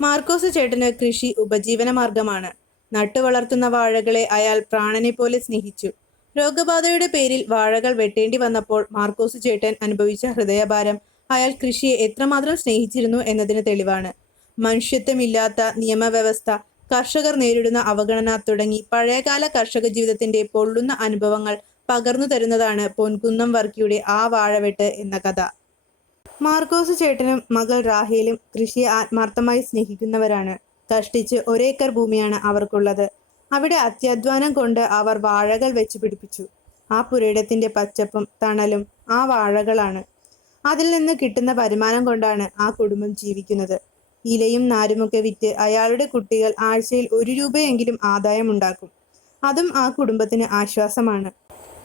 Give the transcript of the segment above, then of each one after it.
മാർക്കോസ് ചേട്ടന് കൃഷി ഉപജീവന മാർഗമാണ്. നട്ടുവളർത്തുന്ന വാഴകളെ അയാൾ പ്രാണനെ പോലെ സ്നേഹിച്ചു. രോഗബാധയുടെ പേരിൽ വാഴകൾ വെട്ടേണ്ടി വന്നപ്പോൾ മാർക്കോസ് ചേട്ടൻ അനുഭവിച്ച ഹൃദയഭാരം അയാൾ കൃഷിയെ എത്രമാത്രം സ്നേഹിച്ചിരുന്നു എന്നതിന് തെളിവാണ്. മനുഷ്യത്വമില്ലാത്ത നിയമവ്യവസ്ഥ, കർഷകർ നേരിടുന്ന അവഗണന തുടങ്ങി പഴയകാല കർഷക ജീവിതത്തിന്റെ പൊള്ളുന്ന അനുഭവങ്ങൾ പകർന്നു തരുന്നതാണ് പൊൻകുന്നം വർക്കിയുടെ ആ വാഴവെട്ട് എന്ന കഥ. മാർക്കോസ് ചേട്ടനും മകൾ റാഹേലും കൃഷിയെ ആത്മാർത്ഥമായി സ്നേഹിക്കുന്നവരാണ്. കഷ്ടിച്ച് ഒരേക്കർ ഭൂമിയാണ് അവർക്കുള്ളത്. അവിടെ അത്യാധ്വാനം കൊണ്ട് അവർ വാഴകൾ വെച്ച് പിടിപ്പിച്ചു. ആ പുരയിടത്തിന്റെ പച്ചപ്പും തണലും ആ വാഴകളാണ്. അതിൽ നിന്ന് കിട്ടുന്ന വരുമാനം കൊണ്ടാണ് ആ കുടുംബം ജീവിക്കുന്നത്. ഇലയും നാരുമൊക്കെ വിറ്റ് അയാളുടെ കുട്ടികൾ ആഴ്ചയിൽ 1 രൂപയെങ്കിലും ആദായമുണ്ടാക്കും. അതും ആ കുടുംബത്തിന് ആശ്വാസമാണ്.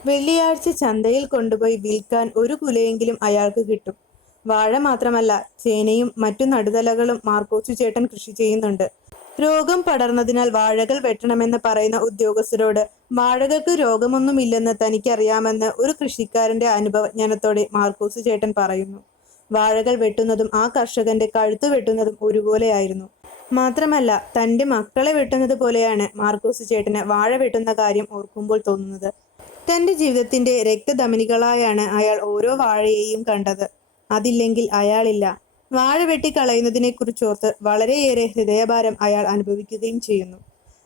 വെള്ളിയാഴ്ച ചന്തയിൽ കൊണ്ടുപോയി വിൽക്കാൻ 1 കുലയെങ്കിലും അയാൾക്ക് കിട്ടും. വാഴ മാത്രമല്ല, ചേനയും മറ്റു നടുതലകളും മാർക്കോസ് ചേട്ടൻ കൃഷി ചെയ്യുന്നുണ്ട്. രോഗം പടർന്നതിനാൽ വാഴകൾ വെട്ടണമെന്ന് പറയുന്ന ഉദ്യോഗസ്ഥരോട് വാഴകൾക്ക് രോഗമൊന്നുമില്ലെന്ന് തനിക്കറിയാമെന്ന് ഒരു കൃഷിക്കാരന്റെ അനുഭവജ്ഞാനത്തോടെ മാർക്കോസ് ചേട്ടൻ പറയുന്നു. വാഴകൾ വെട്ടുന്നതും ആ കർഷകന്റെ കഴുത്ത് വെട്ടുന്നതും ഒരുപോലെയായിരുന്നു. മാത്രമല്ല, തന്റെ മക്കളെ വെട്ടുന്നത് പോലെയാണ് മാർക്കോസ് ചേട്ടന് വാഴ വെട്ടുന്ന കാര്യം ഓർക്കുമ്പോൾ തോന്നുന്നത്. തന്റെ ജീവിതത്തിന്റെ രക്തധമനികളായാണ് അയാൾ ഓരോ വാഴയെയും കണ്ടത്. അതില്ലെങ്കിൽ അയാളില്ല. വാഴ വെട്ടിക്കളയുന്നതിനെ കുറിച്ചോർത്ത് വളരെയേറെ ഹൃദയഭാരം അയാൾ അനുഭവിക്കുകയും ചെയ്യുന്നു.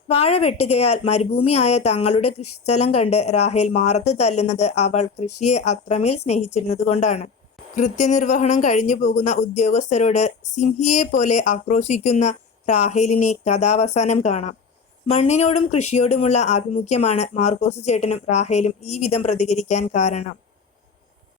വാഴ വെട്ടുകയാൽ മരുഭൂമിയായ തങ്ങളുടെ കൃഷിസ്ഥലം കണ്ട് റാഹേൽ മാറത്ത് തല്ലുന്നത് അവൾ കൃഷിയെ അത്രമേൽ സ്നേഹിച്ചിരുന്നത് കൊണ്ടാണ്. കൃത്യനിർവഹണം കഴിഞ്ഞു പോകുന്ന ഉദ്യോഗസ്ഥരോട് സിംഹിയെ പോലെ ആക്രോശിക്കുന്ന റാഹേലിനെ കഥാവസാനം കാണാം. മണ്ണിനോടും കൃഷിയോടുമുള്ള ആഭിമുഖ്യമാണ് മാർക്കോസ് ചേട്ടനും റാഹേലും ഈ വിധം പ്രതികരിക്കാൻ കാരണം.